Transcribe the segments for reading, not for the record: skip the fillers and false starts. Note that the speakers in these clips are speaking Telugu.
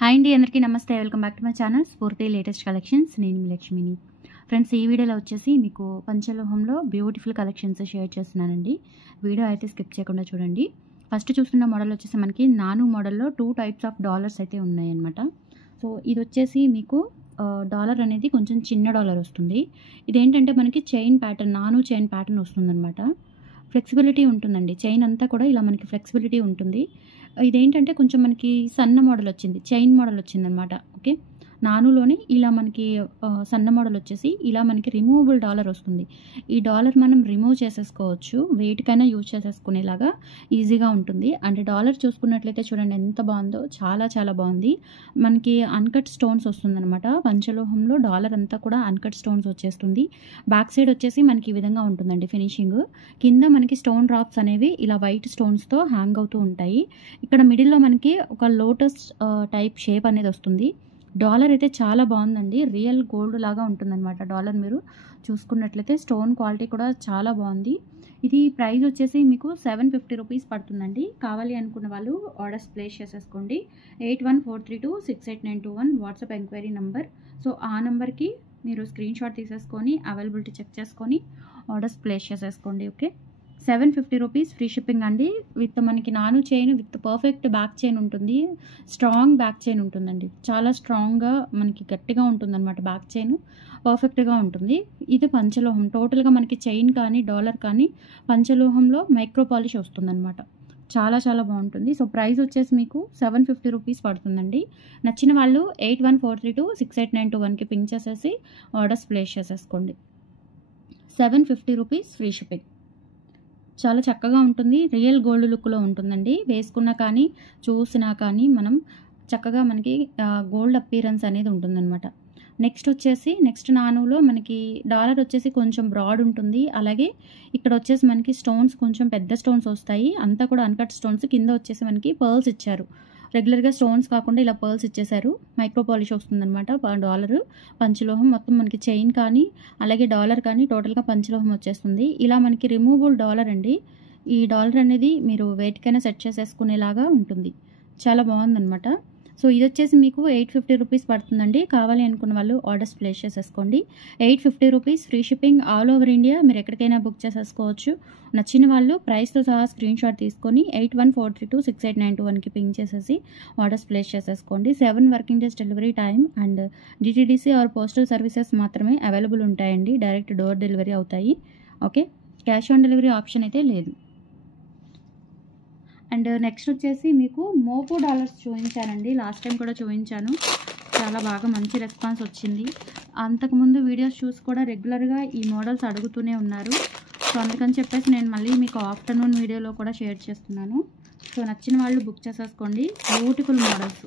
హాయ్ అండి, అందరికీ నమస్తే. Welcome back to my channel స్ఫూర్తి లేటెస్ట్ కలెక్షన్స్. నేను మీ లక్ష్మిని. ఫ్రెండ్స్, ఈ వీడియోలో వచ్చేసి మీకు పంచలోహంలో బ్యూటిఫుల్ కలెక్షన్స్ షేర్ చేస్తున్నానండి. వీడియో అయితే స్కిప్ చేయకుండా చూడండి. ఫస్ట్ చూస్తున్న మోడల్ వచ్చేసి మనకి నాను మోడల్లో 2 టైప్స్ ఆఫ్ డాలర్స్ అయితే ఉన్నాయన్నమాట. సో ఇది వచ్చేసి మీకు డాలర్ అనేది కొంచెం చిన్న డాలర్ వస్తుంది. ఇదేంటంటే మనకి చైన్ ప్యాటర్న్, నాను చైన్ ప్యాటర్న్ వస్తుందన్నమాట. ఫ్లెక్సిబిలిటీ ఉంటుందండి. చైన్ అంతా కూడా ఇలా మనకి ఫ్లెక్సిబిలిటీ ఉంటుంది. ఇదేంటంటే కొంచెం మనకి సన్న మోడల్ వచ్చింది, చైన్ మోడల్ వచ్చిందనమాట. ఓకే, నానులోనే ఇలా మనకి సన్న మోడల్ వచ్చేసి ఇలా మనకి రిమూవబుల్ డాలర్ వస్తుంది. ఈ డాలర్ మనం రిమూవ్ చేసేసుకోవచ్చు, వెయిట్కైనా యూజ్ చేసేసుకునేలాగా ఈజీగా ఉంటుంది. అంటే డాలర్ చూసుకున్నట్లయితే చూడండి ఎంత బాగుందో, చాలా చాలా బాగుంది. మనకి అన్కట్ స్టోన్స్ వస్తుందన్నమాట. పంచలోహంలో డాలర్ అంతా కూడా అన్కట్ స్టోన్స్ వచ్చేస్తుంది. బ్యాక్ సైడ్ వచ్చేసి మనకి ఈ విధంగా ఉంటుందండి ఫినిషింగ్. కింద మనకి స్టోన్ డ్రాప్స్ అనేవి ఇలా వైట్ స్టోన్స్తో హ్యాంగ్ అవుతూ ఉంటాయి. ఇక్కడ మిడిల్లో మనకి ఒక లోటస్ టైప్ షేప్ అనేది వస్తుంది. డాలర్ అయితే చాలా బాగుందండి, రియల్ గోల్డ్ లాగా ఉంటుందన్నమాట. డాలర్ మీరు చూసుకున్నట్లయితే స్టోన్ క్వాలిటీ కూడా చాలా బాగుంది. ఇది ప్రైస్ వచ్చేసి మీకు 750 రూపీస్ పడుతుందండి. కావాలి అనుకున్న వాళ్ళు ఆర్డర్స్ ప్లేస్ చేసేసుకోండి. 8143268921 వాట్సాప్ ఎంక్వైరీ నెంబర్. సో ఆ నెంబర్కి మీరు స్క్రీన్ షాట్ తీసేసుకొని అవైలబిలిటీ చెక్ చేసుకొని ఆర్డర్స్ ప్లేస్ చేసేసుకోండి. ఓకే, 750 రూపీస్ ఫ్రీ షిప్పింగ్ అండి. విత్ మనకి నాను chain with perfect back chain ఉంటుంది. స్ట్రాంగ్ బ్యాక్ చైన్ ఉంటుందండి, చాలా స్ట్రాంగ్గా మనకి గట్టిగా ఉంటుందన్నమాట. బ్యాక్ చైన్ పర్ఫెక్ట్గా ఉంటుంది. ఇది పంచలోహం. టోటల్గా మనకి చైన్ కానీ డాలర్ కానీ పంచలోహంలో మైక్రో పాలిష్ వస్తుందన్నమాట. చాలా చాలా బాగుంటుంది. సో ప్రైస్ వచ్చేసి మీకు 750 రూపీస్ పడుతుందండి. నచ్చిన వాళ్ళు 8143268921కి పింక్ చేసేసి ఆర్డర్స్ ప్లేస్ చేసేసుకోండి. 750 రూపీస్ ఫ్రీ షిప్పింగ్. చాలా చక్కగా ఉంటుంది, రియల్ గోల్డ్ లుక్లో ఉంటుందండి. వేసుకున్నా కానీ చూసినా కానీ మనం చక్కగా మనకి గోల్డ్ అపీరెన్స్ అనేది ఉంటుందన్నమాట. నెక్స్ట్ నానులో మనకి డాలర్ వచ్చేసి కొంచెం బ్రాడ్ ఉంటుంది. అలాగే ఇక్కడ వచ్చేసి మనకి స్టోన్స్ కొంచెం పెద్ద స్టోన్స్ వస్తాయి. అంతా కూడా అన్కట్ స్టోన్స్. కింద వచ్చేసి మనకి పర్ల్స్ ఇచ్చారు. రెగ్యులర్గా స్టోన్స్ కాకుండా ఇలా పర్ల్స్ ఇచ్చేసారు. మైక్రో పాలిష్ వస్తుందన్నమాట. డాలర్ పంచలోహం మొత్తం మనకి చైన్ కానీ అలాగే డాలర్ కానీ టోటల్గా పంచలోహం వచ్చేస్తుంది. ఇలా మనకి రిమూవబుల్ డాలర్ అండి. ఈ డాలర్ అనేది మీరు వెయిట్కైనా సెట్ చేసేసుకునేలాగా ఉంటుంది. చాలా బాగుందన్నమాట. సో ఇది వచ్చేసి మీకు 850 రూపీస్ పడుతుందండి. కావాలి అనుకున్న వాళ్ళు ఆర్డర్స్ ప్లేస్ చేసేసుకోండి. 850 rupees free shipping all over India. మీరు ఎక్కడికైనా బుక్ చేసేసుకోవచ్చు. నచ్చిన వాళ్ళు ప్రైస్తో సహా స్క్రీన్ షాట్ తీసుకొని 8143268921కి పింక్ చేసేసి ఆర్డర్స్ ప్లేస్ చేసేసుకోండి. 7 working days delivery time and DTDC or postal services మాత్రమే అవైలబుల్ ఉంటాయండి. డైరెక్ట్ డోర్ డెలివరీ అవుతాయి. Okay, cash on delivery option అయితే లేదు. అండ్ నెక్స్ట్ వచ్చేసి మీకు మోపు డాలర్స్ చూపించానండి. లాస్ట్ టైం కూడా చూపించాను, చాలా బాగా మంచి రెస్పాన్స్ వచ్చింది. అంతకుముందు వీడియోస్ చూసి కూడా రెగ్యులర్గా ఈ మోడల్స్ అడుగుతూనే ఉన్నారు. సో అందుకని చెప్పేసి నేను మళ్ళీ మీకు ఆఫ్టర్నూన్ వీడియోలో కూడా షేర్ చేస్తున్నాను. సో నచ్చిన వాళ్ళు బుక్ చేసేసుకోండి. Beautiful models.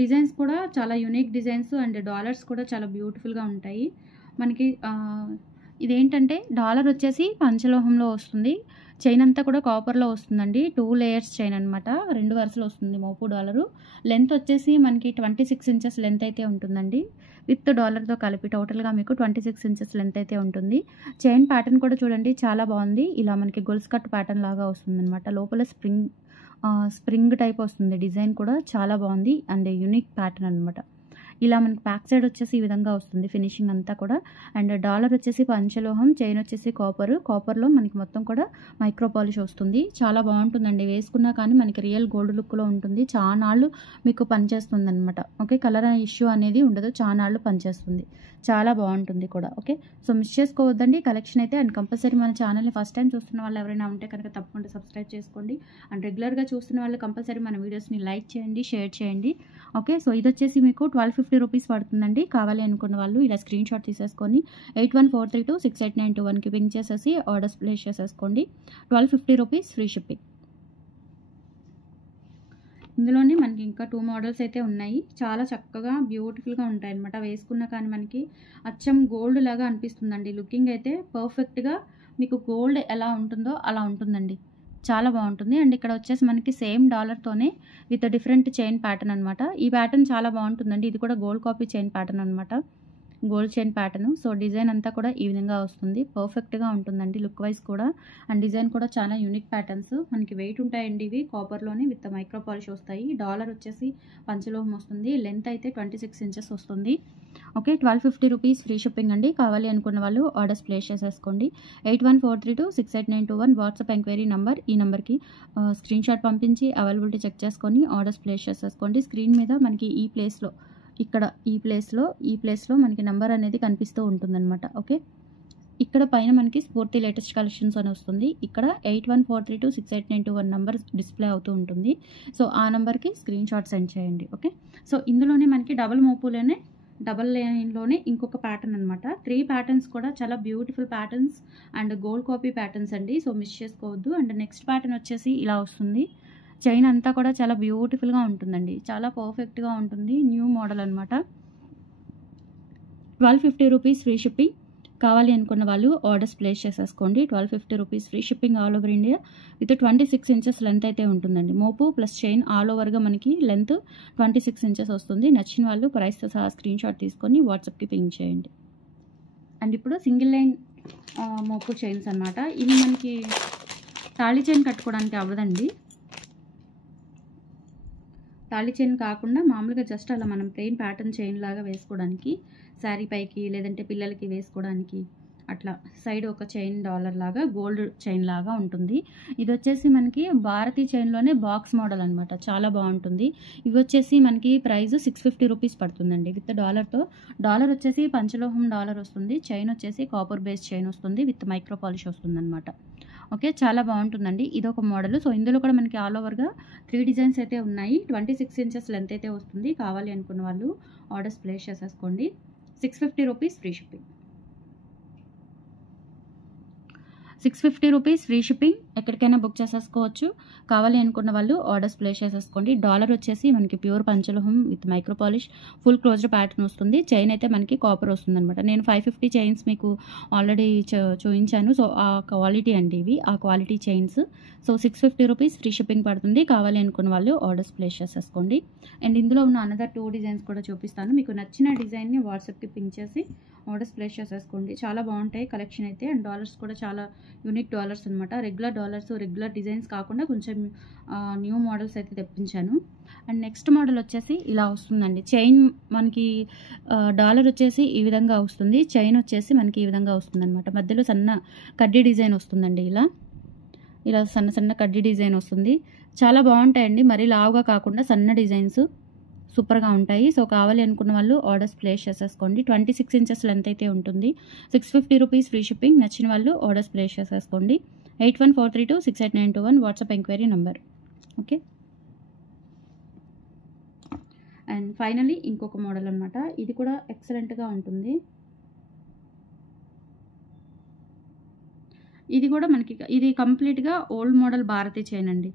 డిజైన్స్ కూడా చాలా యూనిక్ డిజైన్స్ అండ్ డాలర్స్ కూడా చాలా బ్యూటిఫుల్గా ఉంటాయి. మనకి ఇదేంటంటే డాలర్ వచ్చేసి పంచలోహంలో వస్తుంది. చైన్ అంతా కూడా కాపర్లో వస్తుందండి. 2 లేయర్స్ చైన్ అనమాట. 2 వరుసలు వస్తుంది మోపు డాలరు. లెంత్ వచ్చేసి మనకి 26 ఇంచెస్ లెంత్ అయితే ఉంటుందండి. విత్ డాలర్తో కలిపి టోటల్గా మీకు 26 ఇంచెస్ లెంత్ అయితే ఉంటుంది. చైన్ ప్యాటర్న్ కూడా చూడండి చాలా బాగుంది. ఇలా మనకి గొలుసు కట్ ప్యాటర్న్ లాగా వస్తుందన్నమాట. లోపల స్ప్రింగ్ టైప్ వస్తుంది. డిజైన్ కూడా చాలా బాగుంది అండ్ యూనిక్ ప్యాటర్న్ అనమాట. ఇలా మనకి బ్యాక్ సైడ్ వచ్చేసి ఈ విధంగా వస్తుంది ఫినిషింగ్ అంతా కూడా. అండ్ డాలర్ వచ్చేసి పంచలోహం, చైన్ వచ్చేసి కాపర్లో మనకి మొత్తం కూడా మైక్రో పాలిష్ వస్తుంది. చాలా బాగుంటుందండి. వేసుకున్నా కానీ మనకి రియల్ గోల్డ్ లుక్లో ఉంటుంది. చానాళ్ళు మీకు పనిచేస్తుంది అనమాట. ఓకే, కలర్ ఇష్యూ అనేది ఉండదు, చానాళ్ళు పనిచేస్తుంది. చాలా బాగుంటుంది కూడా. ఓకే, సో మిస్ చేసుకోవద్దండి కలెక్షన్ అయితే. అండ్ కంపల్సరీ మన ఛానల్ని ఫస్ట్ టైం చూస్తున్న వాళ్ళు ఎవరైనా ఉంటే కనుక తప్పకుండా సబ్స్క్రైబ్ చేసుకోండి. అండ్ రెగ్యులర్గా చూస్తున్న వాళ్ళు కంపల్సరీ మన వీడియోస్ని లైక్ చేయండి, షేర్ చేయండి. ఓకే, సో ఇది వచ్చేసి మీకు 1250 రూపీస్ పడుతుందండి. కావాలి అనుకున్న వాళ్ళు ఇలా స్క్రీన్ షాట్ తీసేసుకొని 8143268921కి పింక్ చేసేసి ఆర్డర్స్ ప్లేస్ చేసేసుకోండి. 1250 రూపీస్ ఫ్రీ షిప్పింగ్. ఇందులోనే మనకి ఇంకా 2 మోడల్స్ అయితే ఉన్నాయి. చాలా చక్కగా బ్యూటిఫుల్గా ఉంటాయి అన్నమాట. వేసుకున్న కానీ మనకి అచ్చం గోల్డ్ లాగా అనిపిస్తుందండి. లుకింగ్ అయితే పర్ఫెక్ట్గా మీకు గోల్డ్ ఎలా ఉంటుందో అలా ఉంటుందండి. చాలా బాగుంటుంది. అండ్ ఇక్కడ వచ్చేసి మనకి సేమ్ డాలర్తోనే విత్ డిఫరెంట్ చైన్ ప్యాటర్న్ అనమాట. ఈ ప్యాటర్న్ చాలా బాగుంటుందండి. ఇది కూడా గోల్డ్ కాపీ చైన్ ప్యాటర్న్ అనమాట. Gold chain pattern. So design అంతా కూడా ఈ విధంగా వస్తుంది. పర్ఫెక్ట్గా ఉంటుందండి లుక్ వైజ్ కూడా. అండ్ డిజైన్ కూడా చాలా యూనిక్ ప్యాటర్న్స్. మనకి వెయిట్ ఉంటాయండి ఇవి. కాపర్లోనే విత్ మైక్రో పాలిష్ వస్తాయి. డాలర్ వచ్చేసి పంచలోహం వస్తుంది. లెంత్ అయితే 26 ఇంచెస్ వస్తుంది. ఓకే, 1250 రూపీస్ ఫ్రీ షిప్పింగ్ అండి. కావాలి అనుకున్న వాళ్ళు ఆర్డర్స్ ప్లేస్ చేసేసుకోండి. 8143268921 వాట్సాప్ ఎంక్వైరీ నెంబర్. ఈ నెంబర్కి స్క్రీన్ షాట్ పంపించి అవైలబిలిటీ చెక్ చేసుకొని ఆర్డర్స్ ప్లేస్ చేసేసుకోండి. స్క్రీన్ మీద మనకి ఈ ప్లేస్లో ఇక్కడ ఈ ప్లేస్లో మనకి నెంబర్ అనేది కనిపిస్తూ ఉంటుందన్నమాట. ఓకే, ఇక్కడ పైన మనకి స్ఫూర్తి లేటెస్ట్ కలెక్షన్స్ అని వస్తుంది. ఇక్కడ 8143268921 నెంబర్ డిస్ప్లే అవుతూ ఉంటుంది. సో ఆ నెంబర్కి స్క్రీన్ షాట్ సెండ్ చేయండి. ఓకే, సో ఇందులోనే మనకి డబల్ లైన్లోనే ఇంకొక ప్యాటర్న్ అనమాట. 3 ప్యాటర్న్స్ కూడా చాలా beautiful patterns and gold copy patterns అండి. సో మిస్ చేసుకోవద్దు. అండ్ నెక్స్ట్ ప్యాటర్న్ వచ్చేసి ఇలా వస్తుంది. చైన్ అంతా కూడా చాలా బ్యూటిఫుల్గా ఉంటుందండి. చాలా పర్ఫెక్ట్గా ఉంటుంది. న్యూ మోడల్ అనమాట. 1250 రూపీస్ ఫ్రీ షిప్పింగ్. కావాలి అనుకున్న వాళ్ళు ఆర్డర్స్ ప్లేస్ చేసేసుకోండి. 1250 rupees free shipping all over India with 26 inches length అయితే ఉంటుందండి. మోపు ప్లస్ చైన్ ఆల్ ఓవర్గా మనకి లెంత్ 26 ఇంచెస్ వస్తుంది. నచ్చిన వాళ్ళు ప్రైస్తో సహా స్క్రీన్ షాట్ తీసుకొని వాట్సాప్కి పింక్ చేయండి. అండ్ ఇప్పుడు సింగిల్ లైన్ మోపు చైన్స్ అనమాట. ఇవి మనకి తాళి చైన్ కట్టుకోవడానికి అవ్వదండి. తాళి చైన్ కాకుండా మామూలుగా జస్ట్ అలా మనం ప్లెయిన్ ప్యాటర్న్ చైన్ లాగా వేసుకోవడానికి, శారీ పైకి లేదంటే పిల్లలకి వేసుకోవడానికి అట్లా సైడ్ ఒక చైన్ డాలర్ లాగా గోల్డ్ చైన్ లాగా ఉంటుంది. ఇది వచ్చేసి మనకి భారతీ చైన్లోనే బాక్స్ మోడల్ అనమాట. చాలా బాగుంటుంది. ఇవి వచ్చేసి మనకి ప్రైస్ 650 రూపీస్ పడుతుందండి విత్ డాలర్తో. డాలర్ వచ్చేసి పంచలోహం డాలర్ వస్తుంది. చైన్ వచ్చేసి కాపర్ బేస్ చైన్ వస్తుంది విత్ మైక్రో పాలిష్ వస్తుంది అనమాట. ఓకే, చాలా బాగుంటుందండి. ఇదొక మోడల్. సో ఇందులో కూడా మనకి ఆల్ ఓవర్గా 3 డిజైన్స్ అయితే ఉన్నాయి. 26 ఇంచెస్ లెంత్ అయితే వస్తుంది. కావాలి అనుకున్న వాళ్ళు ఆర్డర్స్ ప్లేస్ చేసేసుకోండి. 650 rupees free shipping. 650 rupees free shipping. ఎక్కడికైనా బుక్ చేసేసుకోవచ్చు. కావాలి అనుకున్న వాళ్ళు ఆర్డర్స్ ప్లేస్ చేసేసుకోండి. డాలర్ వచ్చేసి మనకి ప్యూర్ పంచలోహం with micro polish full closed pattern వస్తుంది. చైన్ అయితే మనకి కాపర్ వస్తుంది అనమాట. నేను 550 చైన్స్ మీకు ఆల్రెడీ చూపించాను. సో ఆ క్వాలిటీ అండి ఇవి, ఆ quality chains. So 650 rupees free shipping పడుతుంది. కావాలి అనుకున్న వాళ్ళు ఆర్డర్స్ ప్లేస్ చేసేసుకోండి. అండ్ ఇందులో ఉన్న అనదర్ 2 డిజైన్స్ కూడా చూపిస్తాను. మీకు నచ్చిన డిజైన్ని వాట్సాప్కి పింక్ చేసి ఆర్డర్స్ ప్లేస్ చేసేసుకోండి. చాలా బాగుంటాయి కలెక్షన్ అయితే. అండ్ డాలర్స్ కూడా చాలా యూనిక్ డాలర్స్ అనమాట. రెగ్యులర్ డాలర్స్, రెగ్యులర్ డిజైన్స్ కాకుండా కొంచెం న్యూ మోడల్స్ అయితే తెప్పించాను. అండ్ నెక్స్ట్ మోడల్ వచ్చేసి ఇలా వస్తుందండి. చైన్ మనకి డాలర్ వచ్చేసి ఈ విధంగా వస్తుంది. చైన్ వచ్చేసి మనకి ఈ విధంగా వస్తుంది అనమాట. మధ్యలో సన్న కడ్డీ డిజైన్ వస్తుందండి. ఇలా సన్న కడ్డీ డిజైన్ వస్తుంది. చాలా బాగుంటాయండి. మరీ లావుగా కాకుండా సన్న డిజైన్స్ సూపర్గా ఉంటాయి. సో కావాలి అనుకున్న వాళ్ళు ఆర్డర్స్ ప్లేస్ చేసేసుకోండి. 26 ఇంచెస్ లెంత్ అయితే ఉంటుంది. 650 రూపీస్ ఫ్రీ షిప్పింగ్. నచ్చిన వాళ్ళు ఆర్డర్స్ ప్లేస్ చేసేసుకోండి. 8143268921 WhatsApp enquiry number. Okay, and finally ఇంకొక మోడల్ అనమాట. ఇది కూడా ఎక్సలెంట్గా ఉంటుంది. ఇది కూడా మనకి ఇది కంప్లీట్గా ఓల్డ్ మోడల్ భారతీ చైన్ అండి.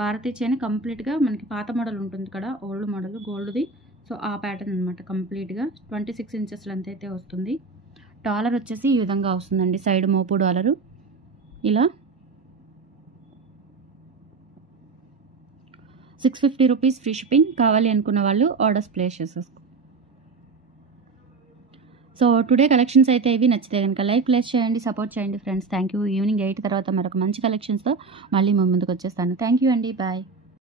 భారతీ చైన్ కంప్లీట్గా మనకి పాత మోడల్ ఉంటుంది కదా, ఓల్డ్ మోడల్ గోల్డ్ది. సో ఆ ప్యాటర్న్ అనమాట. కంప్లీట్గా 26 ఇంచెస్ లెంత్ అయితే వస్తుంది. డాలర్ వచ్చేసి ఈ విధంగా వస్తుందండి. సైడ్ మోపు డాలరు ఇలా 650 రూపీస్ ఫ్రీ షిప్పింగ్. కావాలి అనుకున్న వాళ్ళు ఆర్డర్స్ ప్లేస్ చేసేసుకో. సో టుడే కలెక్షన్స్ అయితే ఇవి. నచ్చితే కనుక లైక్ ప్లేస్ చేయండి, సపోర్ట్ చేయండి ఫ్రెండ్స్. Thank you. ఈవినింగ్ 8 తర్వాత మరొక మంచి కలెక్షన్స్తో మళ్ళీ ముందుకు వచ్చేస్తాను. థ్యాంక్ యూ అండి. బాయ్.